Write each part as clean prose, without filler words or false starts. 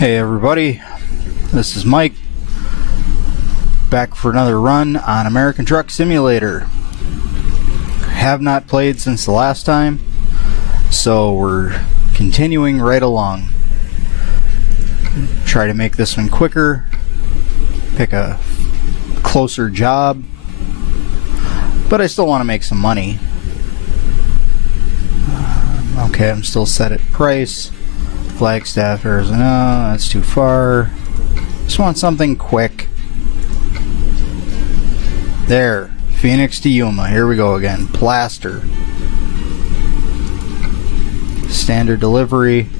Hey everybody, this is Mike, back for another run on American Truck Simulator. Have not played since the last time, so we're continuing right along. Try to make this one quicker, pick a closer job, but I still want to make some money. Okay, I'm still set at price. Flagstaff, Arizona, that's too far. Just want something quick. There, Phoenix to Yuma. Here we go again. Plaster. Standard delivery.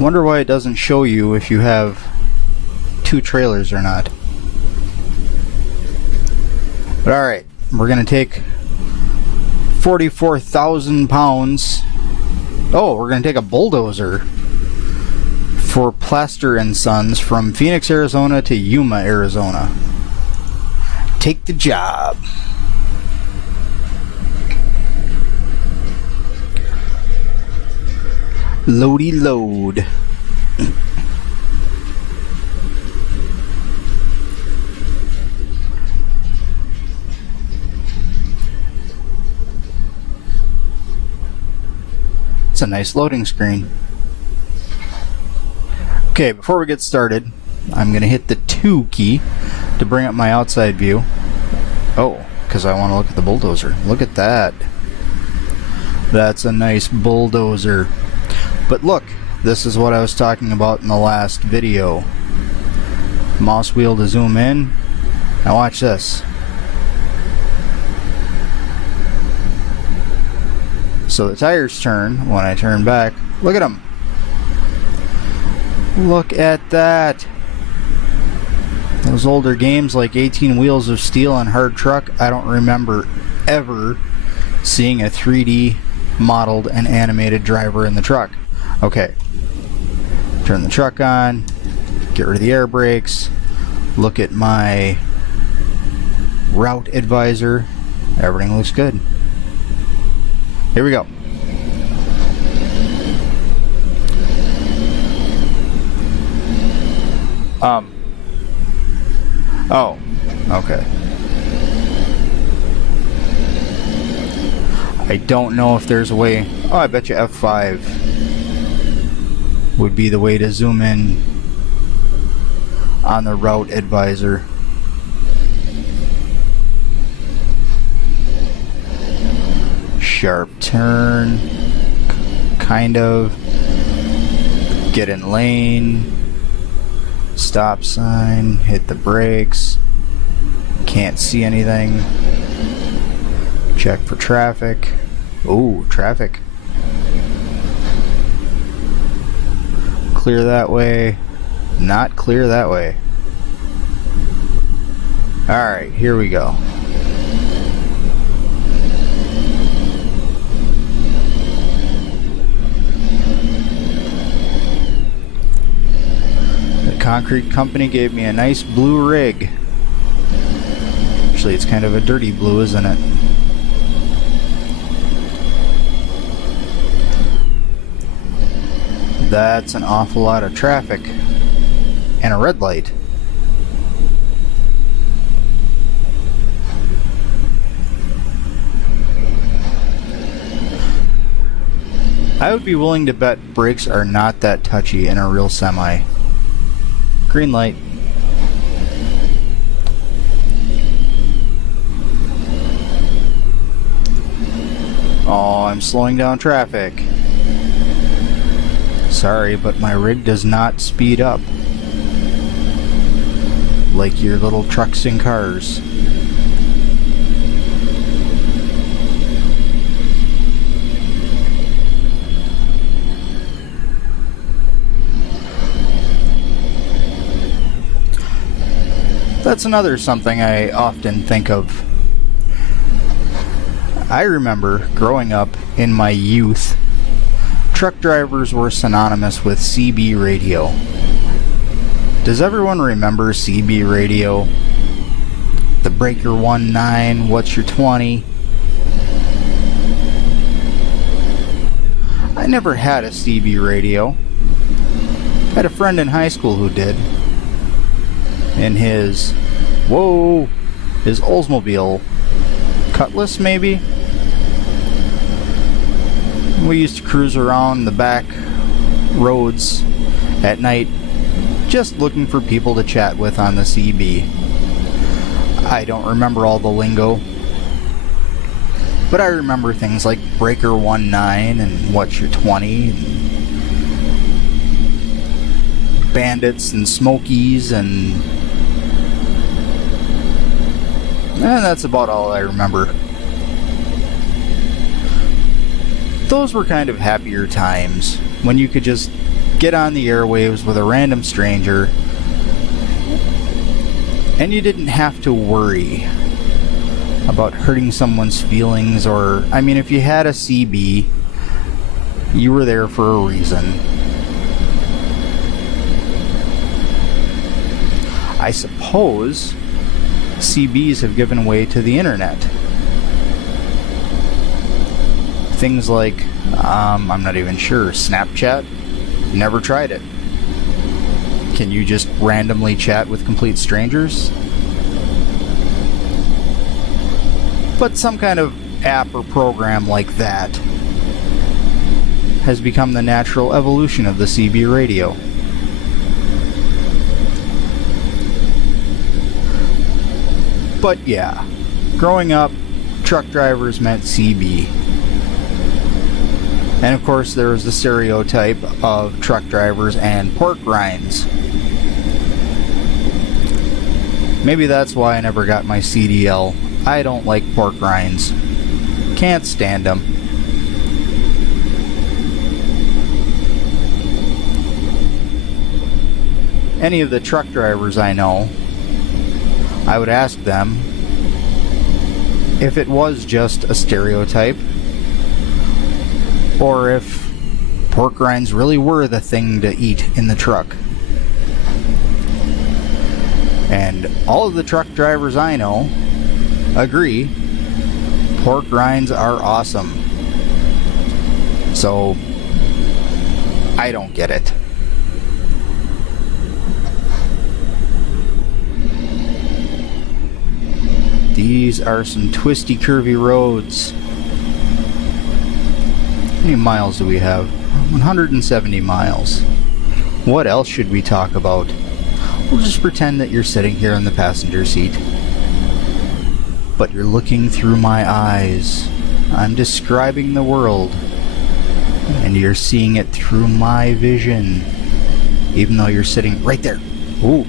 Wonder why it doesn't show you if you have two trailers or not. But alright, we're going to take 44,000 pounds. Oh, we're going to take a bulldozer for Plaster & Sons from Phoenix, Arizona to Yuma, Arizona. Take the job. Loady load. It's a nice loading screen. Okay, before we get started, I'm going to hit the 2 key to bring up my outside view. Oh, because I want to look at the bulldozer. Look at that. That's a nice bulldozer. But look, this is what I was talking about in the last video. Mouse wheel to zoom in. Now watch this. So the tires turn when I turn back. Look at them. Look at that. Those older games like 18 Wheels of Steel and Hard Truck, I don't remember ever seeing a 3D modeled and animated driver in the truck. Okay. Turn the truck on. Get rid of the air brakes. Look at my route advisor. Everything looks good. Here we go. Oh, okay. I don't know if there's a way. Oh, I bet you F5 would be the way to zoom in on the route advisor. Sharp turn, kind of. Get in lane. Stop sign. Hit the brakes. Can't see anything. Check for traffic. Ooh, traffic. Clear that way. Not clear that way. Alright, here we go. Concrete company gave me a nice blue rig. Actually, it's kind of a dirty blue, isn't it? That's an awful lot of traffic. And a red light. I would be willing to bet brakes are not that touchy in a real semi. Green light. Oh, I'm slowing down traffic. Sorry, but my rig does not speed up like your little trucks and cars. That's another something I often think of. I remember growing up in my youth, truck drivers were synonymous with CB radio. Does everyone remember CB radio? The Breaker 19, What's Your 20? I never had a CB radio. I had a friend in high school who did. In his Oldsmobile Cutlass, maybe? We used to cruise around the back roads at night just looking for people to chat with on the CB. I don't remember all the lingo, but I remember things like Breaker 19 and What's Your 20 and Bandits and Smokies, and that's about all I remember. Those were kind of happier times when you could just get on the airwaves with a random stranger and you didn't have to worry about hurting someone's feelings, or, I mean, if you had a CB, you were there for a reason. I suppose CBs have given way to the internet. Things like, I'm not even sure, Snapchat? Never tried it. Can you just randomly chat with complete strangers? But some kind of app or program like that has become the natural evolution of the CB radio. But yeah, growing up, truck drivers meant CB. And of course there was the stereotype of truck drivers and pork rinds. Maybe that's why I never got my CDL. I don't like pork rinds. Can't stand them. Any of the truck drivers I know, I would ask them if it was just a stereotype, or if pork rinds really were the thing to eat in the truck. And all of the truck drivers I know agree pork rinds are awesome. So I don't get it. These are some twisty, curvy roads. How many miles do we have? 170 miles. What else should we talk about? We'll just pretend that you're sitting here in the passenger seat. But you're looking through my eyes. I'm describing the world. And you're seeing it through my vision. Even though you're sitting right there. Ooh.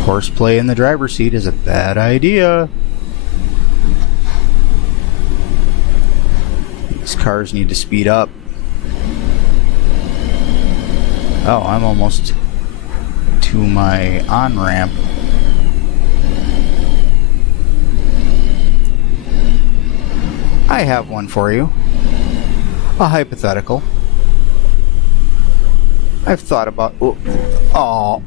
Horseplay in the driver's seat is a bad idea. These cars need to speed up. Oh, I'm almost to my on-ramp. I have one for you. A hypothetical. I've thought about... Oh.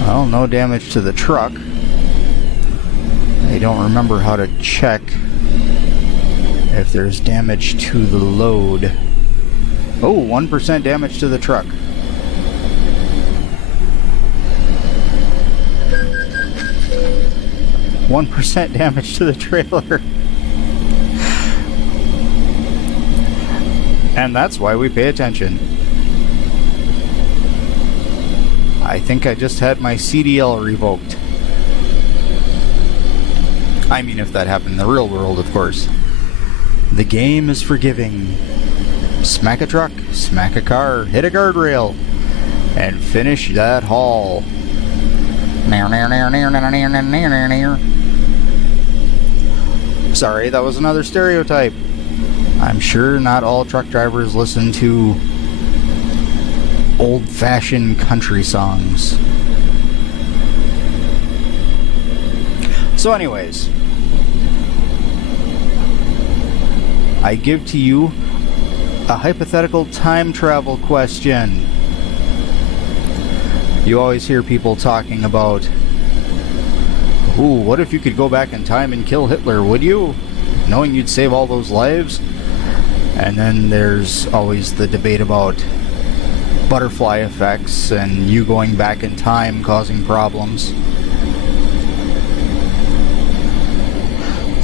Well, no damage to the truck. I don't remember how to check if there's damage to the load. Oh, 1% damage to the truck. %1 damage to the trailer. And that's why we pay attention. I think I just had my CDL revoked. I mean, if that happened in the real world, of course. The game is forgiving. Smack a truck, smack a car, hit a guardrail, and finish that haul. Sorry, that was another stereotype. I'm sure not all truck drivers listen to old-fashioned country songs. So anyways, I give to you a hypothetical time travel question. You always hear people talking about, ooh, what if you could go back in time and kill Hitler, would you? knowing you'd save all those lives. And then there's always the debate about butterfly effects and you going back in time causing problems.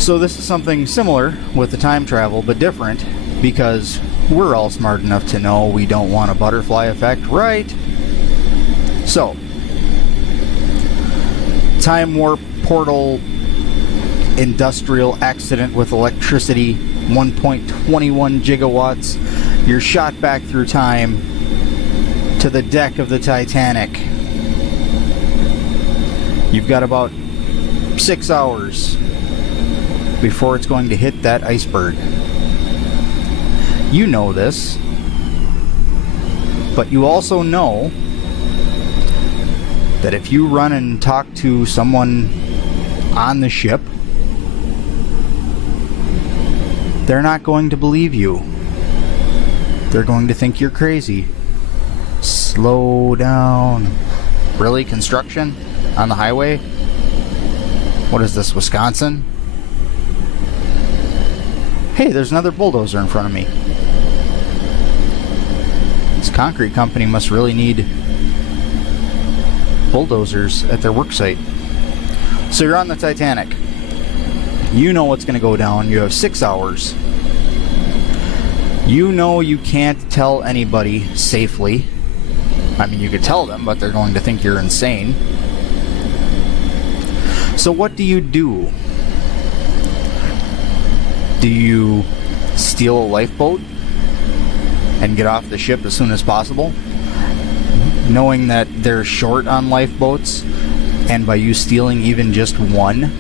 So this is something similar with the time travel, but different, because we're all smart enough to know we don't want a butterfly effect, right? So, time warp portal industrial accident with electricity, 1.21 gigawatts. You're shot back through time to the deck of the Titanic. You've got about 6 hours before it's going to hit that iceberg. You know this, but you also know that if you run and talk to someone on the ship, they're not going to believe you. They're going to think you're crazy. Slow down. Really? Construction? On the highway? What is this, Wisconsin? Hey, there's another bulldozer in front of me. This concrete company must really need bulldozers at their work site. So you're on the Titanic. You know what's going to go down. You have 6 hours. You know you can't tell anybody safely. I mean, you could tell them, but they're going to think you're insane. So what do you do? Do you steal a lifeboat and get off the ship as soon as possible, knowing that they're short on lifeboats, and by you stealing even just one,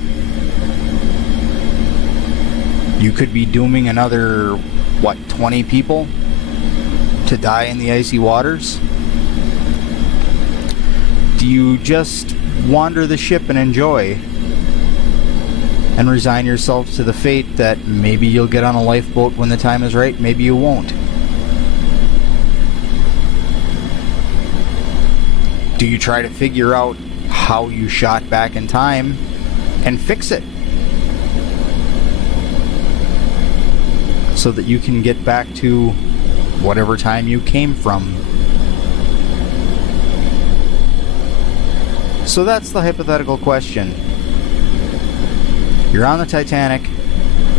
you could be dooming another, 20 people to die in the icy waters? Do you just wander the ship and enjoy, and resign yourself to the fate that maybe you'll get on a lifeboat when the time is right, maybe you won't? Do you try to figure out how you shot back in time and fix it so that you can get back to whatever time you came from? So that's the hypothetical question. You're on the Titanic,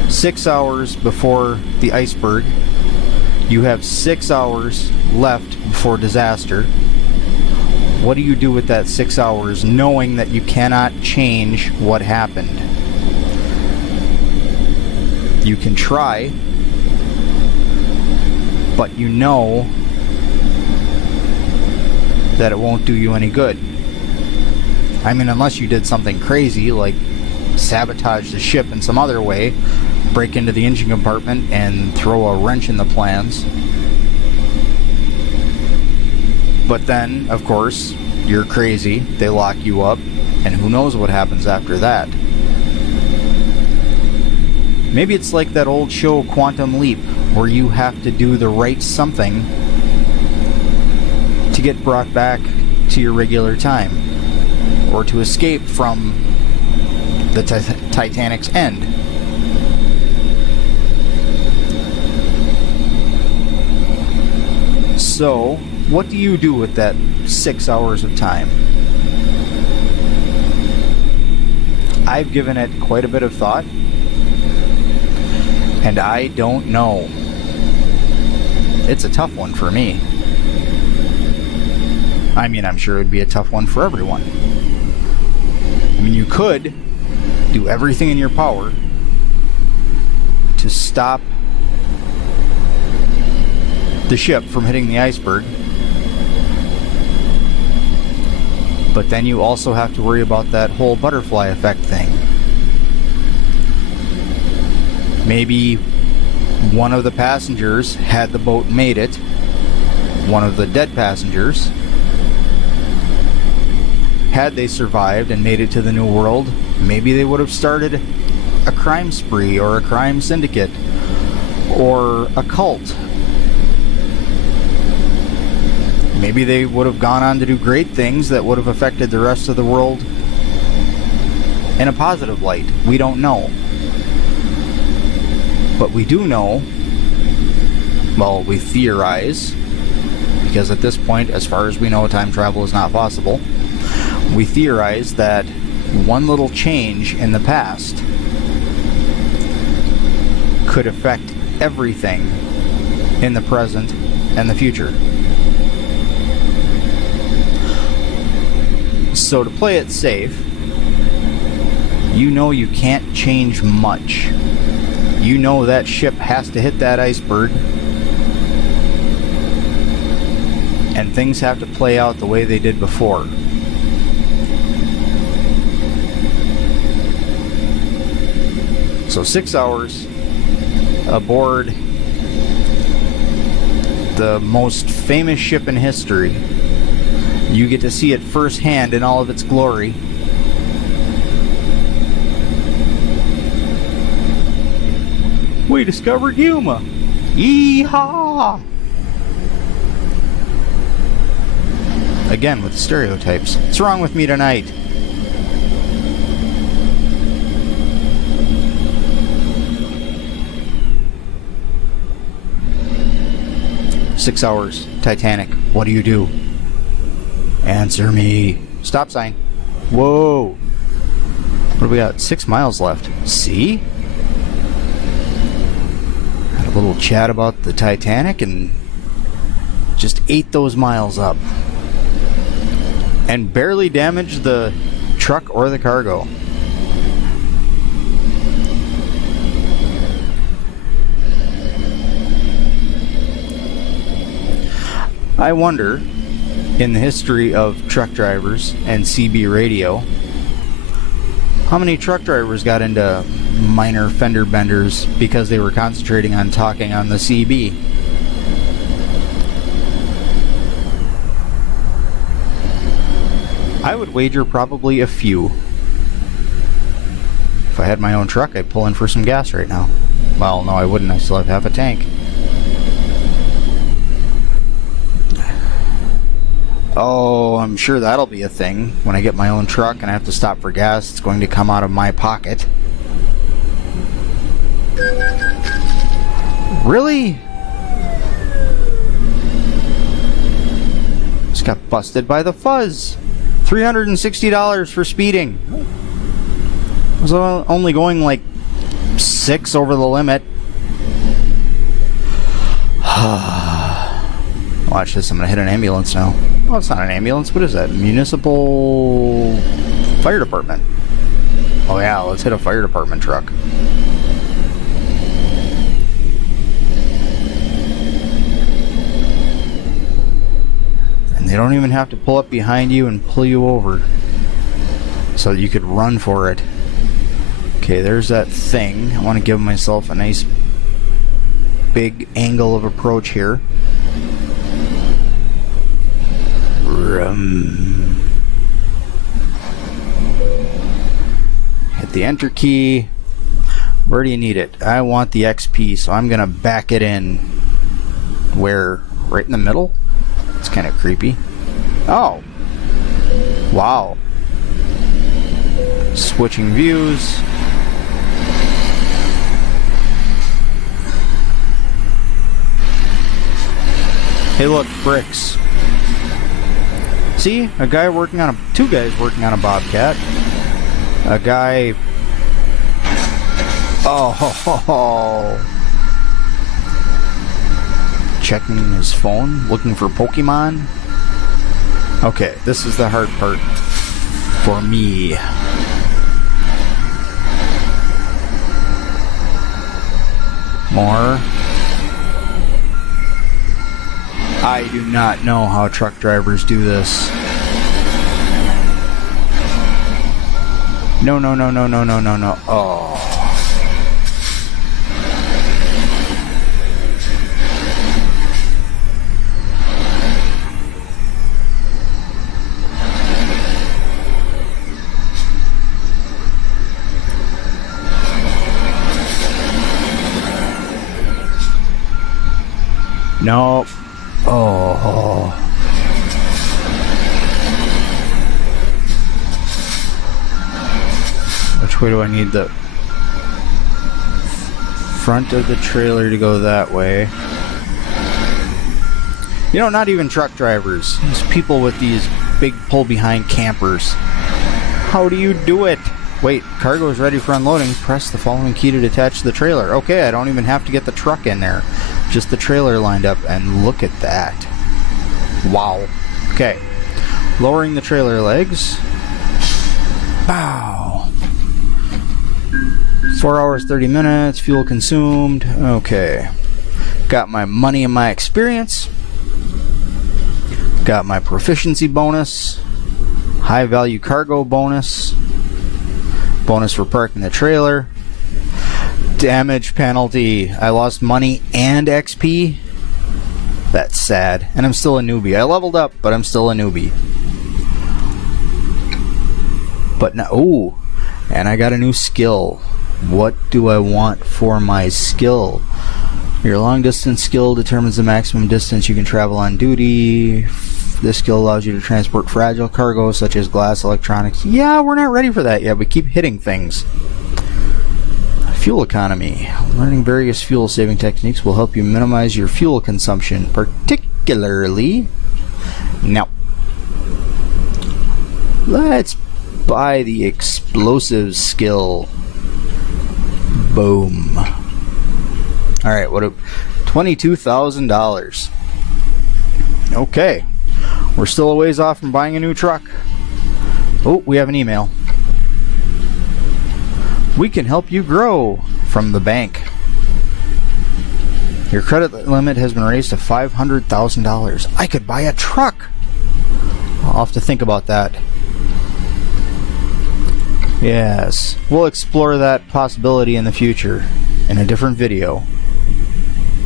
6 hours before the iceberg. You have 6 hours left before disaster. What do you do with that 6 hours, knowing that you cannot change what happened? You can try, but you know that it won't do you any good. I mean, unless you did something crazy, like sabotage the ship in some other way, break into the engine compartment and throw a wrench in the plans. But then, of course, you're crazy, they lock you up, and who knows what happens after that. Maybe it's like that old show Quantum Leap, where you have to do the right something to get brought back to your regular time, or to escape from the Titanic's end. So, what do you do with that 6 hours of time? I've given it quite a bit of thought, and I don't know. It's a tough one for me. I mean, I'm sure it would be a tough one for everyone. I mean, you could do everything in your power to stop the ship from hitting the iceberg, but then you also have to worry about that whole butterfly effect thing. Maybe one of the passengers, had the boat made it, one of the dead passengers, had they survived and made it to the New World, maybe they would have started a crime spree or a crime syndicate or a cult. Maybe they would have gone on to do great things that would have affected the rest of the world in a positive light. We don't know. But we do know, well, we theorize, because at this point, as far as we know, time travel is not possible. We theorize that one little change in the past could affect everything in the present and the future. So to play it safe, you know you can't change much. You know that ship has to hit that iceberg, and things have to play out the way they did before. So 6 hours aboard the most famous ship in history. You get to see it firsthand in all of its glory. We discovered Yuma! Yeehaw! Again with the stereotypes. What's wrong with me tonight? "6 hours, Titanic. What do you do?" "Answer me." Stop sign. Whoa. What do we got? 6 miles left. See? Had a little chat about the Titanic and just ate those miles up. And barely damaged the truck or the cargo. I wonder, in the history of truck drivers and CB radio, how many truck drivers got into minor fender benders because they were concentrating on talking on the CB? I would wager probably a few. If I had my own truck, I'd pull in for some gas right now. Well, no, I wouldn't. I still have half a tank. Oh, I'm sure that'll be a thing. When I get my own truck and I have to stop for gas, it's going to come out of my pocket. Really? Just got busted by the fuzz. $360 for speeding. I was only going like 6 over the limit. Watch this, I'm gonna hit an ambulance now. Oh, it's not an ambulance. What is that? Municipal fire department. Oh yeah, let's hit a fire department truck. And they don't even have to pull up behind you and pull you over, so that you could run for it. Okay, there's that thing. I want to give myself a nice big angle of approach here. Hit the enter key. Where do you need it? I want the XP, so I'm gonna back it in. Where? Right in the middle? It's kind of creepy. Oh. Wow. Switching views. Hey look, bricks. See, two guys working on a Bobcat. A guy. Oh, ho, ho, ho. Checking his phone, looking for Pokemon. Okay, this is the hard part for me. More. I do not know how truck drivers do this. No, no, no, no, no, no, no, no. Oh. Nope. Oh. Which way do I need the front of the trailer to go that way. You know, not even truck drivers. These people with these big pull-behind campers. How do you do it? Wait, cargo is ready for unloading. Press the following key to detach the trailer. Okay, I don't even have to get the truck in there. Just the trailer lined up, and look at that. Wow. Okay. Lowering the trailer legs. Bow. 4 hours, 30 minutes. Fuel consumed. Okay. Got my money and my experience. Got my proficiency bonus. High value cargo bonus. Bonus for parking the trailer. Damage penalty. I lost money and XP. That's sad. And I'm still a newbie. I leveled up, but I'm still a newbie. But now, ooh, and I got a new skill. What do I want for my skill? Your long distance skill determines the maximum distance you can travel on duty. This skill allows you to transport fragile cargo such as glass, electronics. Yeah, we're not ready for that yet. We keep hitting things. Fuel economy. Learning various fuel saving techniques will help you minimize your fuel consumption, particularly. Now, let's buy the explosive skill. Boom. Alright, what $22,000. Okay. We're still a ways off from buying a new truck. Oh, we have an email. We can help you grow from the bank. Your credit limit has been raised to $500,000. I could buy a truck. I'll have to think about that. Yes, we'll explore that possibility in the future in a different video.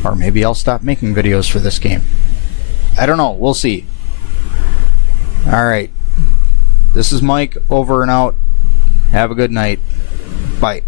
Or maybe I'll stop making videos for this game. I don't know. We'll see. Alright. This is Mike, over and out. Have a good night. Bye.